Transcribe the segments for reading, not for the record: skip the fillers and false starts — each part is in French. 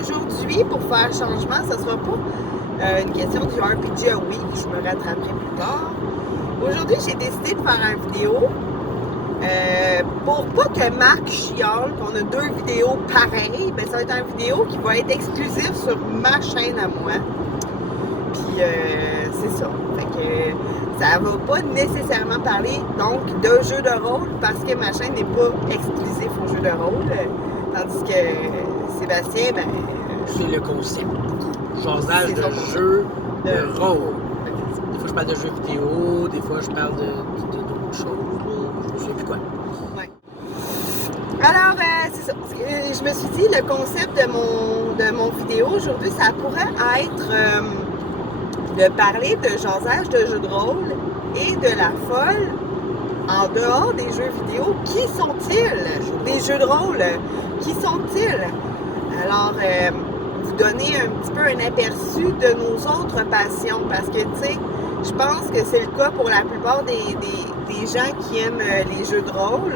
aujourd'hui, pour faire changement, ça sera pas une question du RPG Week, je me rattraperai plus tard. Aujourd'hui, j'ai décidé de faire une vidéo pour pas que Marc chiale qu'on a 2 vidéos pareilles. Ben, ça va être une vidéo qui va être exclusive sur ma chaîne à moi. Puis c'est ça. Fait que ça va pas nécessairement parler donc de jeux de rôle parce que ma chaîne n'est pas exclusive aux jeux de rôle. Tandis que Sébastien, ben. C'est le concept. Jasage de jeux de rôle. Des fois, je parle de jeux vidéo, des fois, je parle d'autres choses. Je ne sais plus quoi. Ouais. Alors, c'est ça. Je me suis dit, le concept de mon vidéo aujourd'hui, ça pourrait être de parler de jasage de jeux de rôle et de la folle en dehors des jeux vidéo. Qui sont-ils? Des jeux de rôle. Qui sont-ils? Alors, vous donner un petit peu un aperçu de nos autres passions parce que, tu sais, je pense que c'est le cas pour la plupart des gens qui aiment les jeux de rôle.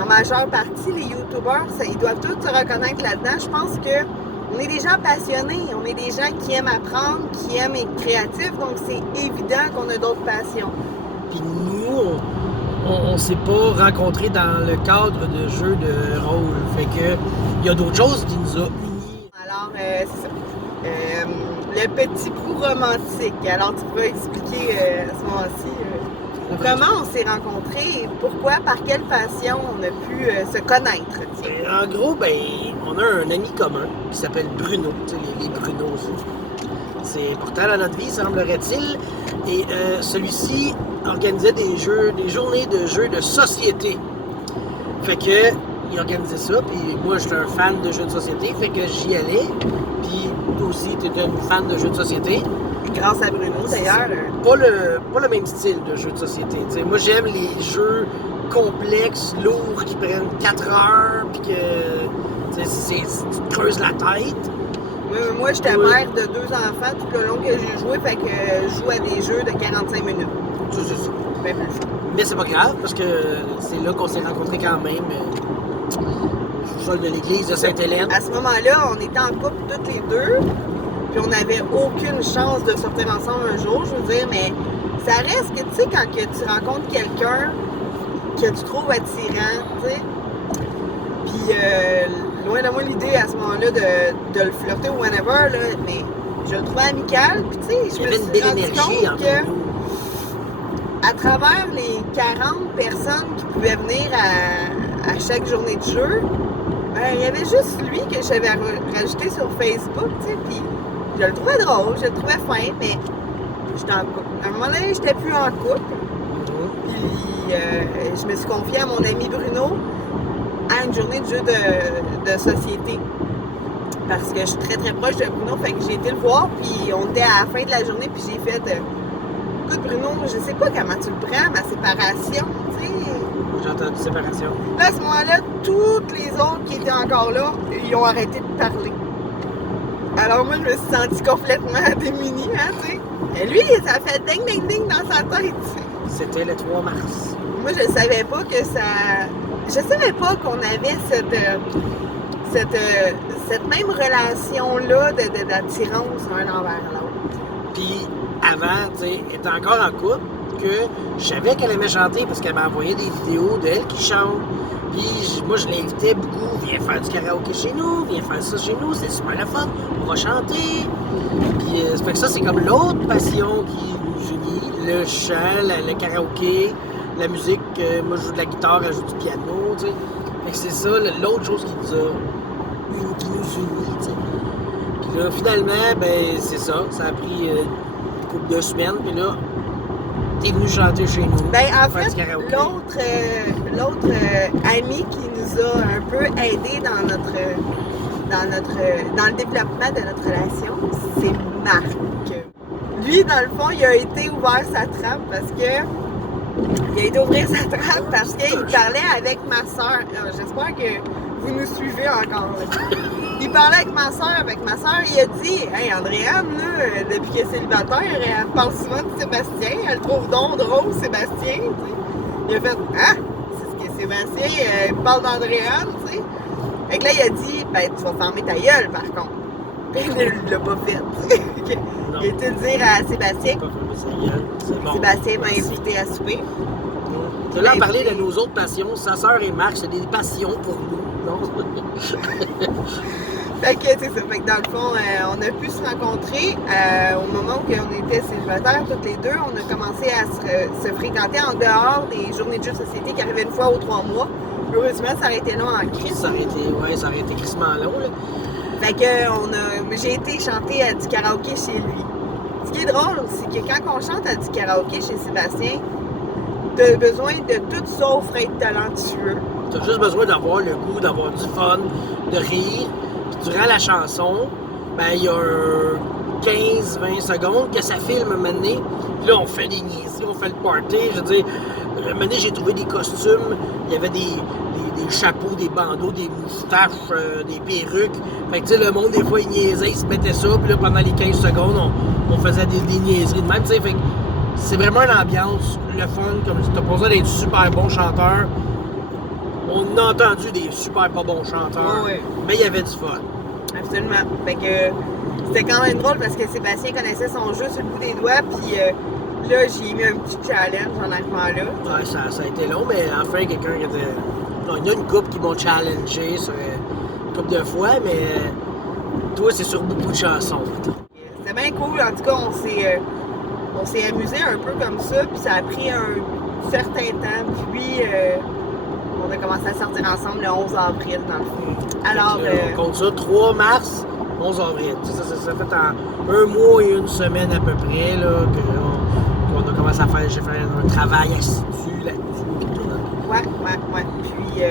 En majeure partie, les youtubeurs, ils doivent tous se reconnaître là-dedans. Je pense que on est des gens passionnés, on est des gens qui aiment apprendre, qui aiment être créatifs, donc c'est évident qu'on a d'autres passions. Puis nous, on ne s'est pas rencontrés dans le cadre de jeux de rôle. Fait que il y a d'autres choses qui nous ont unis. Alors, c'est ça. Le petit coup romantique. Alors, tu pourrais expliquer à ce moment-ci comment on s'est rencontrés et pourquoi, par quelle passion on a pu se connaître. En gros, ben, on a un ami commun qui s'appelle Bruno. Tu sais, les Bruno aussi. C'est important dans notre vie, semblerait-il. Et celui-ci organisait des journées de jeux de société. Fait que il organisait ça, puis moi j'étais un fan de jeux de société, fait que j'y allais. Puis toi aussi, tu étais une fan de jeux de société. Grâce à Bruno d'ailleurs. Pas le même style de jeux de société. T'sais, moi j'aime les jeux complexes, lourds, qui prennent 4 heures, puis que tu te creuses la tête. Moi, j'étais mère de 2 enfants tout le long que j'ai joué, fait que je joue à des jeux de 45 minutes. C'est ça. Même plus. Mais c'est pas grave, parce que c'est là qu'on s'est rencontrés quand même. Au sol de l'église de Sainte-Hélène. À ce moment-là, on était en couple toutes les deux, puis on n'avait aucune chance de sortir ensemble un jour, je veux dire, mais ça reste que, tu sais, quand que tu rencontres quelqu'un que tu trouves attirant, tu sais, puis loin de moi l'idée à ce moment-là de le flirter ou whatever, là, mais je le trouvais amical, puis tu sais, je me suis rendu compte que à travers les 40 personnes qui pouvaient venir à chaque journée de jeu, il y avait juste lui que j'avais rajouté sur Facebook, tu sais, puis je le trouvais drôle, je le trouvais fin, mais j'étais en couple. À un moment donné, j'étais plus en couple, puis je me suis confiée à mon ami Bruno à une journée de jeu de société. Parce que je suis très très proche de Bruno, fait que j'ai été le voir, puis on était à la fin de la journée, puis j'ai fait écoute Bruno, je sais pas comment tu le prends, ma séparation, tu sais. J'ai entendu séparation. Là, à ce moment-là, toutes les autres qui étaient encore là, ils ont arrêté de parler. Alors moi, je me suis sentie complètement démunie, hein, tu sais. Et lui, ça a fait ding ding ding dans sa tête, tu sais. C'était le 3 mars. Moi, je savais pas que ça... Je savais pas qu'on avait cette même relation-là d'attirance l'un envers l'autre. Puis avant, tu sais, elle était encore en couple, que je savais qu'elle aimait chanter parce qu'elle m'envoyait des vidéos d'elle qui chante. Puis moi, je l'invitais beaucoup, viens faire du karaoké chez nous, viens faire ça chez nous, c'est super le fun, on va chanter. Puis ça fait que ça, c'est comme l'autre passion qui nous unit, le chant, le karaoké, la musique. Moi, je joue de la guitare, elle joue du piano, tu sais. Fait que c'est ça, l'autre chose qui nous unit, tu sais. Puis là, finalement, ben, c'est ça, ça a pris une couple de semaines, puis là, t'es venu chanter chez nous. Ben, en fait, l'autre ami qui nous a un peu aidé dans le développement de notre relation, c'est Marc. Lui, dans le fond, il a été ouvert sa trappe parce que il a été ouvrir sa trappe parce qu'il parlait avec ma soeur. J'espère que vous nous suivez encore. Là. Il parlait avec ma soeur. Il a dit hey, Andréane, là, depuis qu'elle est célibataire, elle parle souvent de Sébastien. Elle trouve donc drôle, Sébastien. T'sais. Il a fait ah, c'est ce que Sébastien il parle d'Andréane. Tu sais. Fait que là, il a dit ben, tu vas fermer ta gueule, par contre. Il l'a pas fait. Non. Il a été le dire à Sébastien. Pas fermer sa gueule. C'est bon. Sébastien m'a Merci. invité à souper. De là, à parler de nos autres passions, sa sœur et Marc, c'est des passions pour nous. Non? Fait que c'est ça. Fait que dans le fond, on a pu se rencontrer au moment où on était célibataires, toutes les deux. On a commencé à se fréquenter en dehors des journées de jeux de société qui arrivaient une fois aux 3 mois. Heureusement, ça aurait été long en crise. Ça aurait été crissement long, là. Fait que j'ai été chanter à du karaoké chez lui. Ce qui est drôle, c'est que quand on chante à du karaoké chez Sébastien, t'as besoin de tout sauf être talentueux. T'as juste besoin d'avoir le goût, d'avoir du fun, de rire. Puis durant la chanson, ben il y a 15-20 secondes que ça filme maintenant. Puis là, on fait des niaiseries, on fait le party. Je veux dire, maintenant, j'ai trouvé des costumes. Il y avait des chapeaux, des bandeaux, des moustaches, des perruques. Fait que tu sais, le monde, des fois, il niaisait, il se mettait ça. Puis là, pendant les 15 secondes, on faisait des niaiseries de même. Tu sais, fait que c'est vraiment une ambiance, le fun. Comme t'as pas besoin d'être super bon chanteur. On a entendu des super pas bons chanteurs, Oui. mais il y avait du fun. Absolument. Fait que c'était quand même drôle parce que Sébastien connaissait son jeu sur le bout des doigts. Puis là, j'ai mis un petit challenge en arrivant là. Ouais, ça a été long, mais enfin, quelqu'un qui était... Non, il y en a une couple qui m'ont challengé sur une couple de fois, mais toi, c'est sur beaucoup de chansons. C'était bien cool. En tout cas, on s'est amusé un peu comme ça. Puis ça a pris un certain temps. Puis on a commencé à sortir ensemble le 11 avril, dans le fond. Alors, On compte ça, 3 mars, 11 avril. Ça fait en 1 mois et 1 semaine à peu près là, qu'on a commencé à faire. J'ai fait un travail assidu là-dessus. ouais. Puis,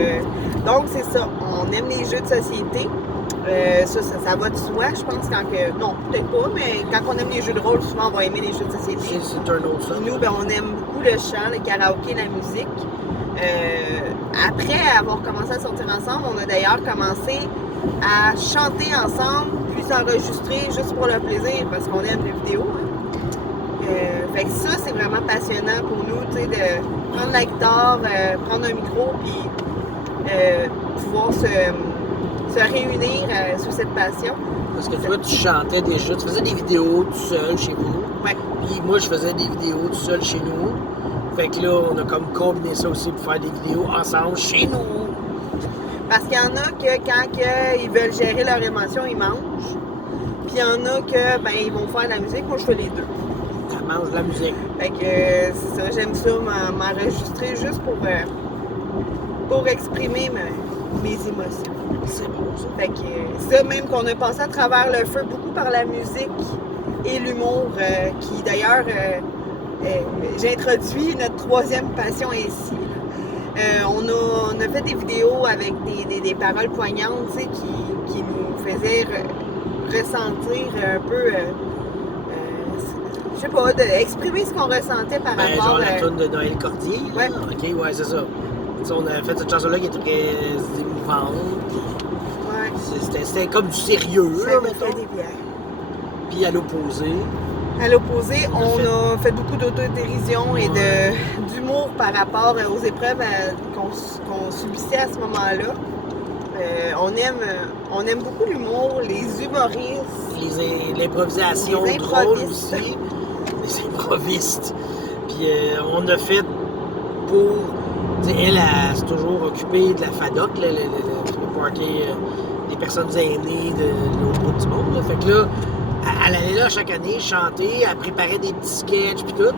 donc, c'est ça. On aime les jeux de société. Ça va de soi, je pense, quand que... Non, peut-être pas, mais quand on aime les jeux de rôle, souvent, on va aimer les jeux de société. C'est un autre ça. Nous, ben, on aime beaucoup le chant, le karaoké, la musique. Après avoir commencé à sortir ensemble, on a d'ailleurs commencé à chanter ensemble, puis s'enregistrer juste pour le plaisir, parce qu'on aime les vidéos. Hein. Fait que ça, c'est vraiment passionnant pour nous, tu sais, de prendre la guitare, prendre un micro, puis pouvoir se réunir sous cette passion. Parce que toi, tu chantais déjà, tu faisais des vidéos tout seul chez vous. Ouais. Puis moi, je faisais des vidéos tout seul chez nous. Fait que là, on a comme combiné ça aussi pour faire des vidéos ensemble chez nous. Parce qu'il y en a que quand ils veulent gérer leurs émotions, ils mangent. Puis il y en a que, ben, ils vont faire de la musique. Moi, je fais les deux. Ça mange de la musique. Fait que c'est ça, j'aime ça, m'enregistrer juste pour exprimer mes émotions. C'est bon, ça. Fait que ça, même qu'on a passé à travers le feu beaucoup par la musique et l'humour, qui d'ailleurs, j'ai introduit notre 3e passion ainsi. On a fait des vidéos avec des paroles poignantes, tu sais, qui nous faisaient ressentir un peu, je sais pas, exprimer ce qu'on ressentait par rapport Genre la toune de Noël Cordier. Là. Ouais. OK, ouais, c'est ça. T'sais, on a fait cette chanson-là qui était très émouvante. Ouais. C'était comme du sérieux, Ça là, nous fait mettons. des bières. Puis à l'opposé, À l'opposé, On a on a fait beaucoup d'autodérision et d'humour par rapport aux épreuves qu'on subissait à ce moment-là. On aime beaucoup l'humour, les humoristes. l'improvisation Les drôle improvistes. aussi. Les improvistes. Puis on a fait pour... T'sais, elle s'est toujours occupée de la FADOC, le party des personnes aînées de l'autre bout du monde. Là. Fait que là, elle allait là chaque année chanter, elle préparait des petits sketchs puis tout.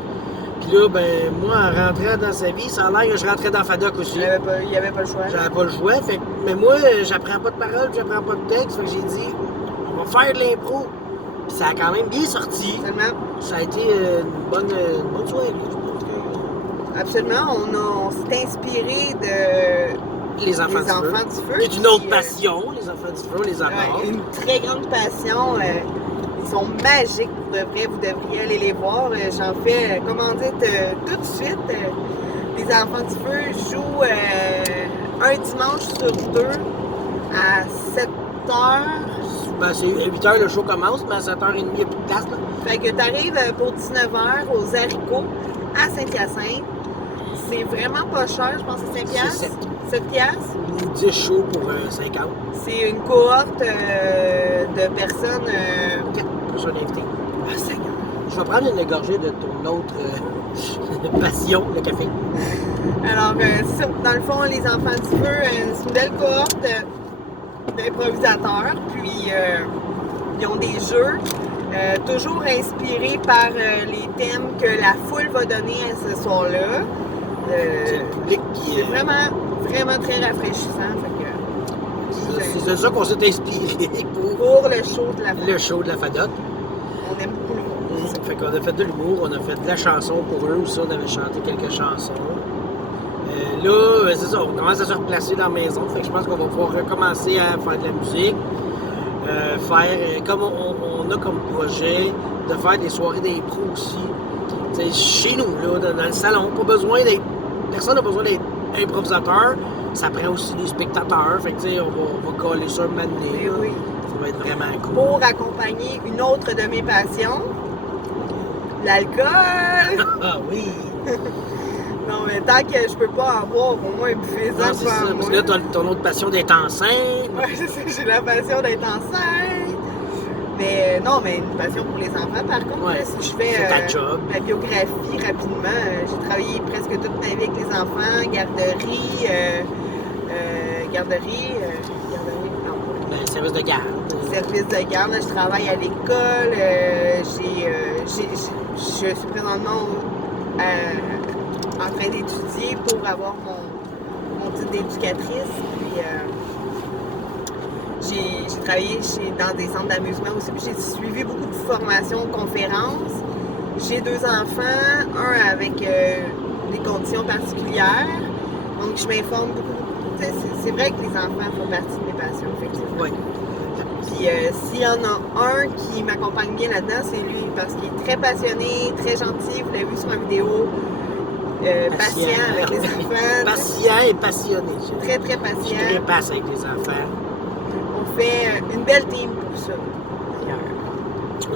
Puis là, ben moi, en rentrant dans sa vie, ça a l'air que je rentrais dans FADOC aussi. Il n'y avait pas le choix. J'avais pas le choix. Fait que, mais moi, j'apprends pas de paroles, j'apprends pas de texte. Fait que j'ai dit, on va faire de l'impro. Puis ça a quand même bien sorti. Absolument. Ça a été une bonne soirée. Je pense que... Absolument. On s'est inspiré de Les enfants Les Enfants du Feu. C'est une autre Puis, passion, les enfants du feu, on les adore. une très grande passion. Ils sont magiques pour de vrai. Vous devriez aller les voir. J'en fais, comment dire, tout de suite. Les Enfants du Feu jouent un dimanche sur 2 à 7h. Ben, c'est 8h, le show commence, mais à 7h30, il n'y a plus de place. Là. Fait que tu arrives pour 19h aux Haricots à Saint-Hyacinthe. C'est vraiment pas cher, je pense que c'est 5$. 7 piastres. Ou 10 shows pour 50. C'est une cohorte de personnes... Personne invitée. Ah, Seigneur. Je vais prendre une gorgée de ton autre passion, le café. Alors, c'est ça. Dans le fond, les enfants du feu, c'est une belle cohorte d'improvisateurs. Puis, ils ont des jeux toujours inspirés par les thèmes que la foule va donner à ce soir-là. C'est le public qui... C'est vraiment, vraiment très rafraîchissant. Fait que, c'est ça qu'on s'est inspiré pour le show de la le show de la FADOC. On aime beaucoup l'humour. Fait qu'on a fait de l'humour, on a fait de la chanson pour eux aussi, on avait chanté quelques chansons. Là, c'est ça, on commence à se replacer dans la maison, fait que je pense qu'on va pouvoir recommencer à faire de la musique, comme on a comme projet de faire des soirées d'impro aussi. T'sais, chez nous, là, dans le salon, pas besoin d'être. Personne n'a besoin d'être improvisateur, ça prend aussi des spectateurs, fait que on va coller ça un moment donné. Oui. Ça va être vraiment cool. Pour accompagner une autre de mes passions, l'alcool. Ah oui! Non, mais tant que je peux pas en boire, au moins buvez-en Non, c'est ça, devant parce moi. que là, ton autre passion d'être enceinte. Ouais, c'est ça, j'ai la passion d'être enceinte. Mais non, mais une passion pour les enfants, par contre, Ouais, là, si je fais c'est ta job. ma biographie rapidement, j'ai travaillé presque toute ma vie avec les enfants, garderie, non, Service de garde. service de garde, là, je travaille à l'école, je suis présentement en train d'étudier pour avoir mon titre d'éducatrice. Puis j'ai travaillé dans des centres d'amusement aussi, puis j'ai suivi beaucoup de formations, conférences. J'ai 2 enfants, un avec des conditions particulières, donc je m'informe beaucoup. C'est vrai que les enfants font partie de mes passions, effectivement. Oui. Puis s'il y en a un qui m'accompagne bien là-dedans, c'est lui, parce qu'il est très passionné, très gentil, vous l'avez vu sur ma vidéo, patient avec les enfants. Patient et passionné. Très, très Je patient. trépasse avec les enfants. On fait une belle team pour ça, d'ailleurs.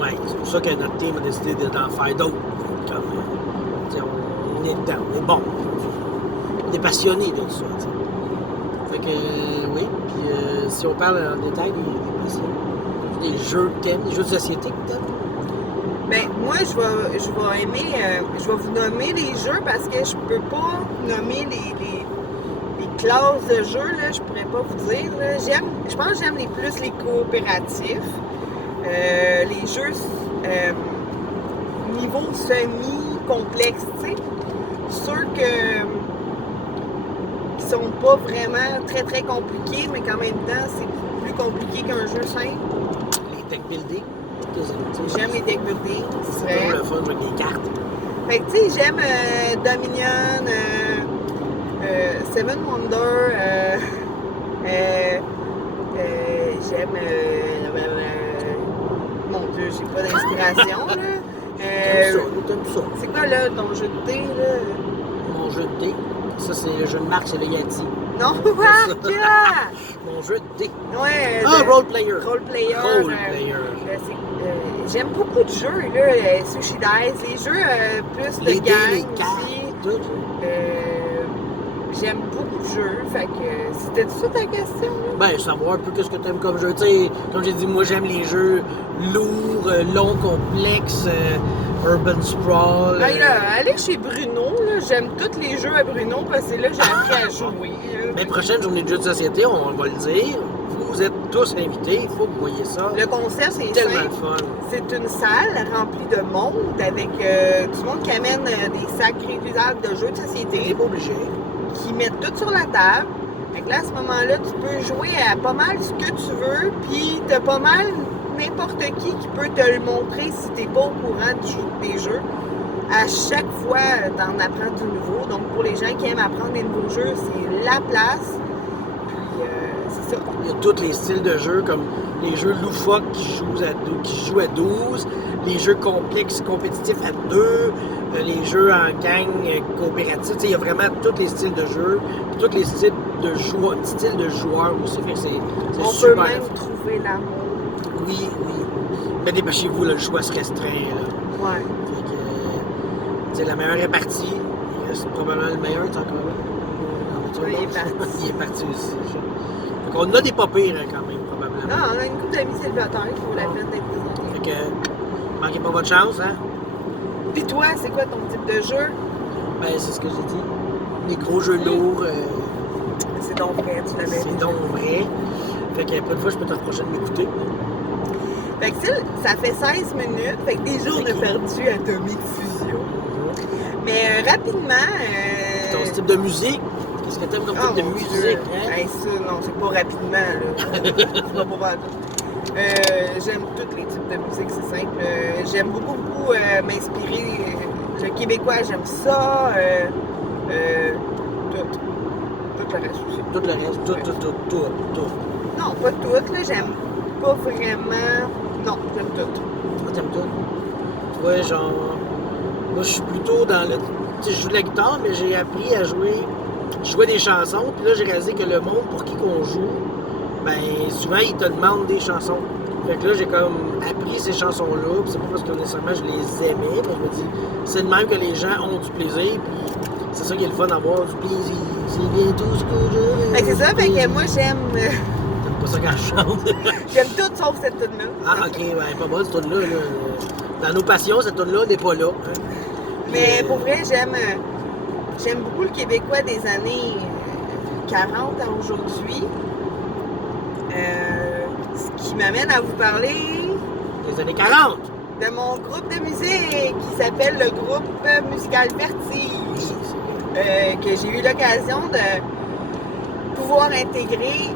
Oui, c'est pour ça que notre team a décidé d'en faire d'autres. Comme, on est dedans, on est bon. On est passionné de ça. T'sais. Fait que, oui, puis si on parle en détail des passions, des jeux de thème, des jeux de société peut-être. Ben, moi, je vais aimer, je vais vous nommer les jeux parce que je peux pas nommer les classes de jeux, là, je pourrais pas vous dire. Là. Je pense que j'aime plus les coopératifs. Les jeux niveau semi-complexe, tu sais. Ceux qui sont pas vraiment très très compliqués, mais qu'en même temps, c'est plus compliqué qu'un jeu simple. Les deck building. J'aime les deck building. C'est toujours le fun avec les cartes. Fait que, tu sais, j'aime Dominion, Seven Wonders, j'aime... mon Dieu, j'ai pas d'inspiration, là. T'aimes ça. C'est quoi, là, ton jeu de thé, là? Mon jeu de dés. Ça, c'est le jeu de marque, c'est le Yeti. Non, Waka! Mon jeu de dés. Ouais, Role player. Role player. Role player. J'aime beaucoup de jeux, là, Sushi Dice, les jeux plus de Les dés, gang les cartes, aussi. tout. J'aime beaucoup de jeux, fait que c'était ça ta question, là? Ben, savoir un peu qu'est-ce que t'aimes comme jeu. Tu sais, comme j'ai dit, moi j'aime les jeux lourds, longs, complexes, urban sprawl. Ben, là, allez chez Bruno, là, j'aime tous les jeux à Bruno parce que c'est là que j'ai appris à jouer. Mais prochaine journée de jeux de société, on va le dire. Vous êtes tous invités, il faut que vous voyez ça. Le concept, c'est Tellement simple. le fun. C'est une salle remplie de monde avec du monde qui amène des sacs réutilisables de jeux de T'es société pas obligé. qui mettent tout sur la table. Fait que là, à ce moment-là, tu peux jouer à pas mal ce que tu veux, puis t'as pas mal n'importe qui peut te le montrer si t'es pas au courant des jeux. À chaque fois, t'en apprends du nouveau. Donc, pour les gens qui aiment apprendre des nouveaux jeux, c'est la place. Puis, c'est ça. Il y a tous les styles de jeux, comme les jeux loufoques qui jouent à 12, les jeux complexes compétitifs à 2, les jeux en gang coopératifs. Il y a vraiment tous les styles de jeux, puis tous les styles de joueurs aussi. Fait que c'est On super. peut même trouver l'amour. Oui. Mais dépêchez-vous, là, le choix se restreint. Là. Ouais. Fait que, la meilleure est partie. Il reste probablement le meilleur, c'est encore là. tout le Oui, monde. il est parti. Il est parti aussi. Donc, on a des pas pires hein, quand même, probablement. Non, on a une couple d'amis célibataires qui vaut la peine d'être présentés. Fait que, manquez pas votre chance, hein? Puis toi, c'est quoi ton type de jeu? Ben, c'est ce que j'ai dit. Des gros jeux lourds, C'est donc vrai, tu l'avais c'est donc vrai. Fait que, pas de fois, je peux te reprocher de m'écouter. Fait que ça fait 16 minutes, fait que déjà on a perdu Atomic Fusion. Mais rapidement... Ton style de musique, qu'est-ce que t'aimes comme Oh, type de mon musique? Dieu. Hein? Hey, ça, non, c'est pas rapidement, là. C'est pas mal. J'aime tous les types de musique, c'est simple. J'aime beaucoup m'inspirer. Le québécois, j'aime ça. Tout le reste aussi. Tout le reste, tout. Non, pas tout, là. J'aime pas vraiment... Non, j'aime tout. Moi, t'aimes tout? Tu vois, genre... Moi, je suis plutôt dans le... Tu sais, je joue de la guitare, mais j'ai appris à jouer... Je jouais des chansons, puis là, j'ai réalisé que le monde pour qui qu'on joue, ben, souvent, ils te demandent des chansons. Fait que là, j'ai comme appris ces chansons-là, puis c'est pas parce que nécessairement je les aimais, mais je me dis, c'est de même que les gens ont du plaisir, puis c'est ça qui est le fun d'avoir du plaisir. C'est bien tout ce que je... Fait que c'est ça, fait que moi, j'aime... T'aimes pas ça quand je chante? J'aime tout sauf cette tune-là. Ah, ok, ouais, pas bonne cette tune-là. Là. Dans nos passions, cette tune-là n'est pas là. Hein. Mais pour vrai, j'aime beaucoup le Québécois des années 40 à aujourd'hui. Ce qui m'amène à vous parler Les années 40. de mon groupe de musique qui s'appelle le groupe musical Vertige, que j'ai eu l'occasion de pouvoir intégrer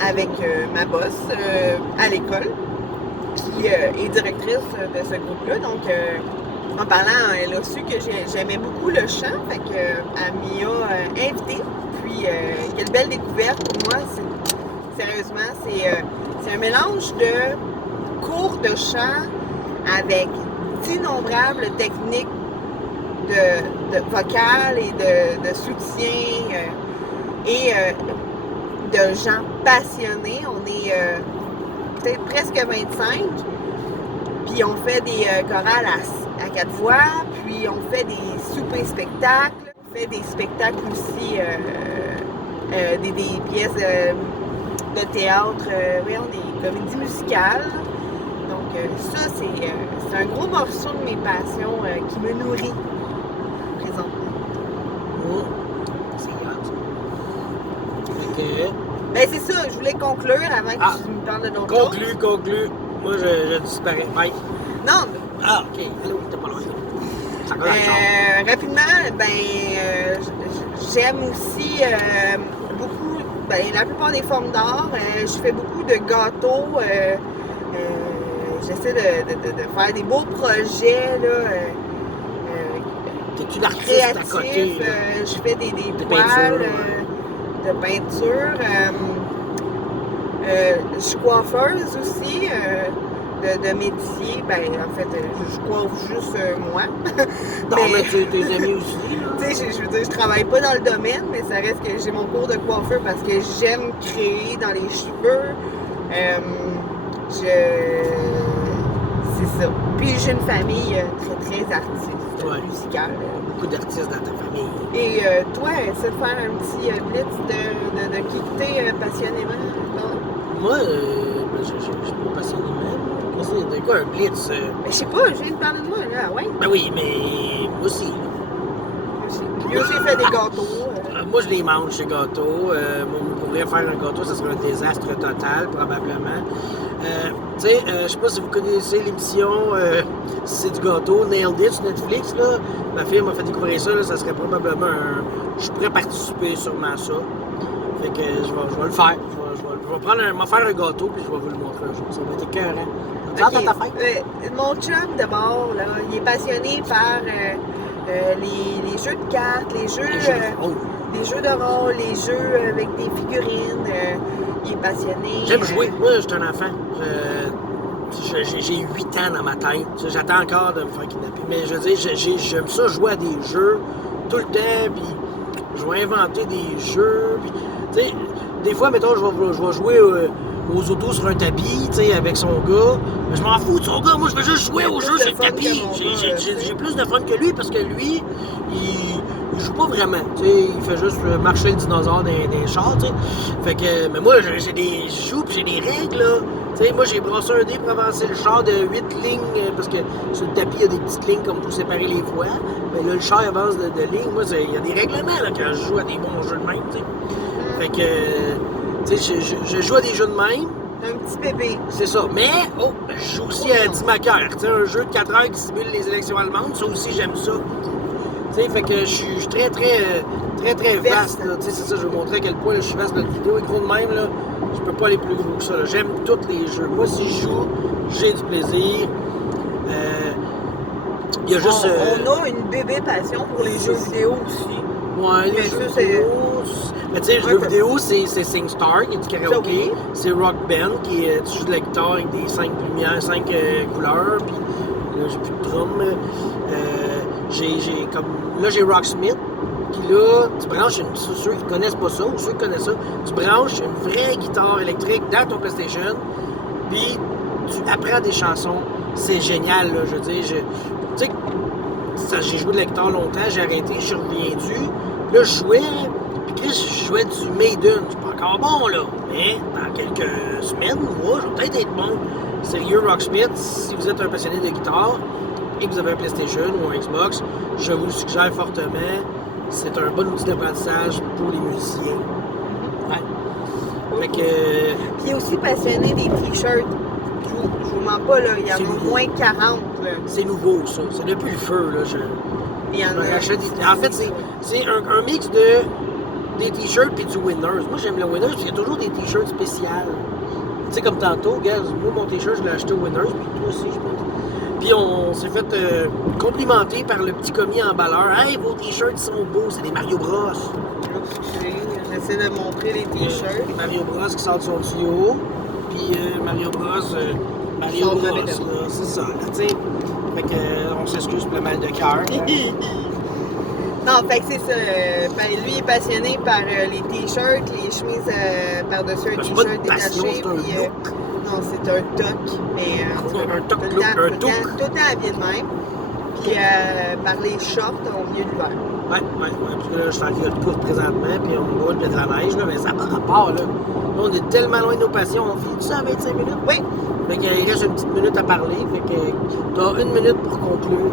avec ma boss à l'école, qui est directrice de ce groupe-là. Donc, en parlant, elle a su que j'aimais beaucoup le chant, fait qu'elle m'y a invitée. Puis, quelle belle découverte pour moi. Sérieusement, c'est un mélange de cours de chant avec d'innombrables techniques de vocales et de soutien et de gens passionnés. On est peut-être presque 25, puis on fait des chorales à 4 voix, puis on fait des soupers-spectacles, on fait des spectacles aussi, des pièces de théâtre, des comédies musicales. Donc ça, c'est un gros morceau de mes passions qui me nourrit présentement. Oh, c'est grave ça. Ok. Ben c'est ça, je voulais conclure avant que tu me parles de d'autres choses. Conclu. Moi, je disparais. Bye. Non, mais Ah, ok. Allô, t'es pas loin. Ça colle à la chambre. rapidement, j'aime aussi beaucoup, la plupart des formes d'art. Je fais beaucoup de gâteaux. J'essaie de faire des beaux projets là, T'es-tu l'artiste créatifs. à côté? Je fais des toiles peintures, de peinture. Je suis coiffeuse aussi. De métier, en fait, je coiffe juste moi. Non, mais tes amis aussi, là. Tu sais, je veux dire, je travaille pas dans le domaine, mais ça reste que j'ai mon cours de coiffeur parce que j'aime créer dans les cheveux. C'est ça. Puis j'ai une famille très, très artiste, musicale. Beaucoup d'artistes dans ta famille. Et toi, essaie de faire un petit blitz de qui t'es passionnément? Non? Moi, je suis pas passionnément. C'est quoi un blitz? Je sais pas, je viens de parler de moi, là, ouais. Ben oui, mais moi aussi. Moi aussi, j'ai fait des gâteaux. Moi, je les mange, ces gâteaux. On pourrait faire un gâteau, ça serait un désastre total, probablement. Tu sais, je sais pas si vous connaissez l'émission C'est du gâteau, Nailed It sur Netflix, là. Ma fille m'a fait découvrir ça, là, ça serait probablement je pourrais participer sûrement à ça. Fait que je vais le faire. Je vais faire un gâteau, puis je vais vous le montrer un jour. Ça va être écœurant. Okay. Mon chum, d'abord, là, il est passionné par les jeux de cartes, les jeux de rôle, les jeux avec des figurines. Il est passionné. J'aime jouer. Moi, je suis un enfant. J'ai 8 ans dans ma tête. J'attends encore de me faire kidnapper. Mais je veux dire, j'aime ça jouer à des jeux tout le temps. Puis je vais inventer des jeux. Puis, tu sais, des fois, mettons, je vais jouer aux autos sur un tapis, tu sais, avec son gars. Mais je m'en fous de son gars. Moi, je veux juste jouer aux jeux sur le tapis. J'ai plus de fun que lui parce que lui, il il joue pas vraiment. Tu sais, il fait juste marcher le dinosaure dans les chars, tu sais. Fait que, mais moi, je joue pis j'ai des règles, là. Tu sais, moi, j'ai brassé un dé pour avancer le char de 8 lignes, parce que sur le tapis, il y a des petites lignes comme pour séparer les voies. Mais là, le char avance de lignes. Moi, il y a des règlements, là, quand je joue à des bons jeux de même, tu sais. Fait que, tu sais, je joue à des jeux de même. Un petit bébé. C'est ça. Mais, je joue aussi à Dimaker. Tu sais, un jeu de 4 heures qui simule les élections allemandes. Ça aussi, j'aime ça. Tu sais, fait que je suis très vaste. Tu sais, c'est ça, je vais vous montrer à quel point là, je suis vaste. Notre vidéo est gros de même, là. Je peux pas aller plus gros que ça. J'aime tous les jeux. Moi, si je joue, j'ai du plaisir. Il y a juste... on a une bébé passion pour les jeux vidéo aussi. Ouais, les jeux vidéo... Mais tu sais, les jeux vidéo, c'est SingStar qui est du karaoké. C'est Rock Band qui est tu joues de la guitare avec des 5 lumières, 5 couleurs. Puis là, j'ai plus de drum. Là, j'ai Rocksmith. Puis là, tu branches ceux qui connaissent pas ça, ou ceux qui connaissent ça, tu branches une vraie guitare électrique dans ton PlayStation. Puis tu apprends des chansons. C'est génial, là. Je veux dire, tu sais, j'ai joué de la guitare longtemps, j'ai arrêté, je suis revenu. Là, je jouais. Je jouais du Maiden, c'est pas encore bon là, mais dans quelques semaines, mois, je vais peut-être être bon. Sérieux, Rocksmith, si vous êtes un passionné de guitare et que vous avez un PlayStation ou un Xbox, je vous le suggère fortement. C'est un bon outil d'apprentissage pour les musiciens. Ouais. Fait que... Qui est aussi passionné des t-shirts. Je vous mens pas, là, il y en a moins 40. Là. C'est nouveau, ça. C'est depuis le feu, là. Il y en a... En fait, c'est un mix de... des t-shirts puis du Winners. Moi, j'aime le Winners parce qu'il y a toujours des t-shirts spéciaux. Tu sais, comme tantôt, gars, moi, mon t-shirt, je l'ai acheté au Winners, puis toi aussi, je pense. Puis on s'est fait complimenter par le petit commis emballeur. Hey, vos t-shirts, ils sont beaux, c'est des Mario Bros. J'essaie de montrer les t-shirts. Mario Bros qui sort de son tuyau. Puis Mario Bros, c'est ça, là, tu sais. Fait que, on s'excuse pour le mal de cœur. Non, fait que c'est ça. Ben, lui est passionné par les t-shirts, les chemises par-dessus un t-shirt détaché. Non, c'est un toc. Mais un toc tout le temps habillé de même. Puis par les shorts au milieu de l'hiver. Ouais. Parce que là, je suis en culotte courte présentement, puis on roule, puis il y a de la neige, là, mais ça n'a pas rapport, là. Là, on est tellement loin de nos passions. On finit ça à 25 minutes? Oui. Fait qu'il reste une petite minute à parler. Fait que t'as 1 minute pour conclure.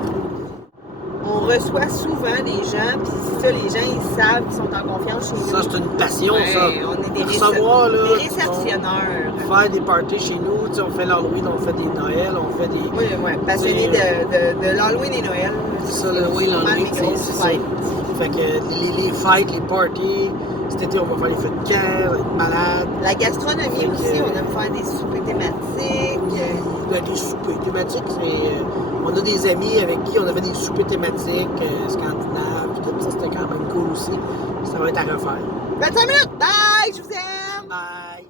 On reçoit souvent des gens, puis c'est ça, les gens, ils savent qu'ils sont en confiance chez nous. Ça, c'est une passion, ça. On est des réceptionneurs. Faire des parties chez nous, tu sais, on fait l'Halloween, on fait des Noëls, on fait des... Oui, passionnés de l'Halloween et Noël. C'est ça, l'Halloween, c'est ça. Fait que les fêtes, les parties, cet été, on va faire les feux de camp, on va être malade. La gastronomie aussi, on aime faire des soupers thématiques. Des soupers thématiques, on a des amis avec qui on avait des soupers thématiques scandinaves, tout ça, c'était quand même cool aussi. Ça va être à refaire. 25 minutes! Bye! Je vous aime! Bye!